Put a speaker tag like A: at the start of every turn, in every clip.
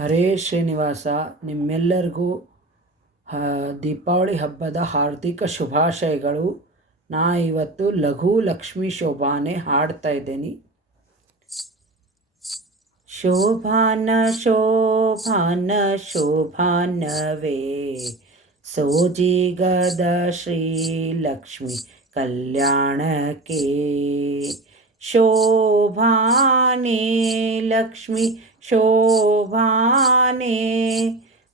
A: ಹರೇ ಶ್ರೀನಿವಾಸ, ನಿಮ್ಮೆಲ್ಲರಿಗೂ ದೀಪಾವಳಿ ಹಬ್ಬದ ಹಾರ್ದಿಕ ಶುಭಾಶಯಗಳು. ನಾ ಇವತ್ತು ಲಘು ಲಕ್ಷ್ಮಿ ಶೋಭಾನೆ ಹಾಡ್ತಾ ಇದ್ದೀನಿ. ಶೋಭಾನ ಶೋಭಾನ ಶೋಭಾನವೇ, ಸೋಜಿಗದ ಶ್ರೀಲಕ್ಷ್ಮಿ ಕಲ್ಯಾಣಕ್ಕೆ. ಶೋಭಾನೆ ಲಕ್ಷ್ಮಿ ಶೋಭಾನೆ.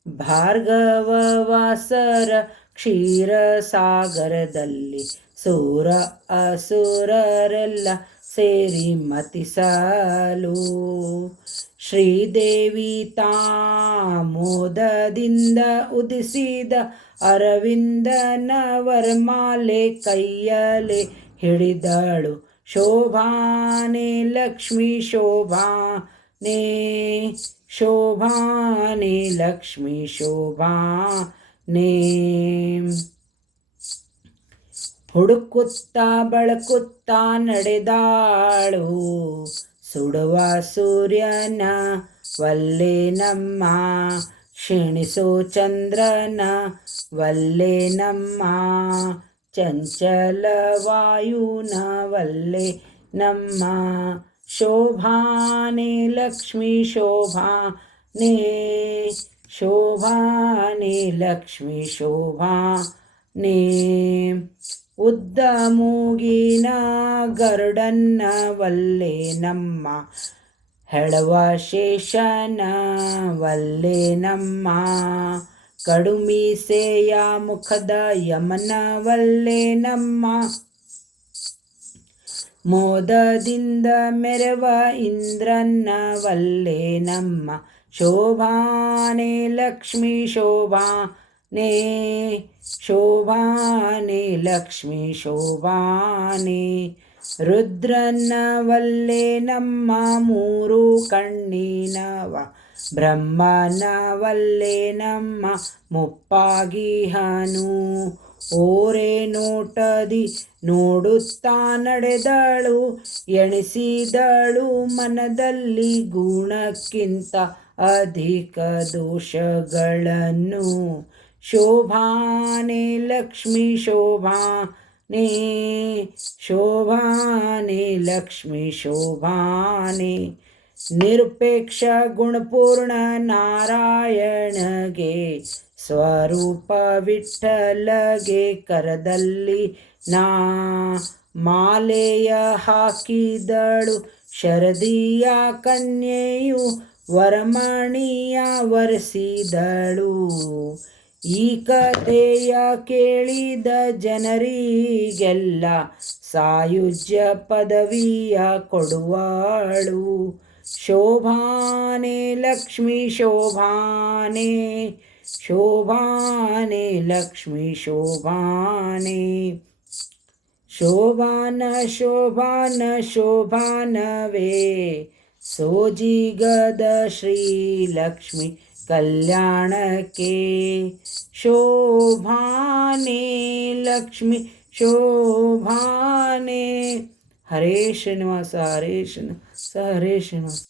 A: ಭಾರ್ಗವವಾಸರ ಕ್ಷೀರಸಾಗರದಲ್ಲಿ ಸೂರ ಅಸುರರೆಲ್ಲ ಸೇರಿ ಮತಿಸಲು ಶ್ರೀದೇವಿ ತಾಮೋದದಿಂದ ಉದಿಸಿದ ಅರವಿಂದನ ವರ್ಮಾಲೆ ಕೈಯಲೆ ಹಿಡಿದಳು. ಶೋಭಾನೆ ಲಕ್ಷ್ಮೀ ಶೋಭಾನೆ ಶೋಭಾನೆ ಲಕ್ಷ್ಮೀ ಶೋಭಾನೆ ಹುಡುಕುತ್ತಾ ಬಳಕುತ್ತಾ ನಡೆದಾಳು ಸುಡುವ ಸೂರ್ಯನ ವಲ್ಲೆ ನಮ್ಮ ಕ್ಷೀಣಿಸೋ ಚಂದ್ರನ ವಲ್ಲೆ ನಮ್ಮ ಚಂಚಲ ವಾಯುನ ವಲ್ಲೆ ನಮ್ಮ ಶೋಭಾನೆ ಲಕ್ಷ್ಮೀ ಶೋಭಾನೆ ಶೋಭಾನೆ ಲಕ್ಷ್ಮೀ ಶೋಭಾನೆ ಉದ್ದ ಮೂಗಿನ ಗರುಡನ್ನ ವಲ್ಲೆ ನಮ್ಮ ಹೆಳವ ಶೇಷನ ವಲ್ಲೆ ನಮ್ಮ ಕಡುಮೀಸೆಯ ಮುಖದ ಯಮನ ವಲ್ಲೆ ನಮ್ಮ ಮೋದದಿಂದ ಮೆರವ ಇಂದ್ರನ್ನ ವಲ್ಲೆ ನಮ್ಮ ಶೋಭಾನೆ ಲಕ್ಷ್ಮೀ ಶೋಭಾನೆ ಶೋಭಾನೆ ಲಕ್ಷ್ಮೀ ಶೋಭಾನೆ ರುದ್ರನ್ನ ವಲ್ಲೆ ನಮ್ಮ ಮೂರು ಕಣ್ಣಿನವ ಬ್ರಹ್ಮನ ವಲ್ಲೆ ನಮ್ಮ ಮುಪ್ಪಾಗಿಹನು ಓರೆ ನೋಟದಿ ನೋಡುತ್ತಾ ನಡೆದಳು, ಎಣಿಸಿದಳು ಮನದಲ್ಲಿ ಗುಣಕ್ಕಿಂತ ಅಧಿಕ ದೋಷಗಳನ್ನು. ಶೋಭಾನೆ ಲಕ್ಷ್ಮೀ, ಶೋಭಾನೆ ಶೋಭಾನೆ ಲಕ್ಷ್ಮಿ, ಶೋಭಾನೆ. ನಿರಪೇಕ್ಷ ಗುಣಪೂರ್ಣ ನಾರಾಯಣಗೆ ಸ್ವರೂಪ ವಿಠಲಗೆ ಕರದಲ್ಲಿ ನಾ ಮಾಲೆಯ ಹಾಕಿದಳು ಶರದಿಯ ಕನ್ಯೆಯು ವರಮಣಿಯ ವರೆಸಿದಳು. ಈ ಕಥೆಯ ಕೇಳಿದ ಜನರಿಗೆಲ್ಲ ಸಾಯುಜ್ಯ ಪದವಿಯ ಕೊಡುವಳು. शोभाने लक्ष्मी, शोभाने शोभाने लक्ष्मी, शोभाने। शोभान शोभान श्री लक्ष्मी कल्याण के शोभाने लक्ष्मी, शोभाने। హరే శ్రీనివాస హరే శ్రీనివాస హరే శ్రీనివాస.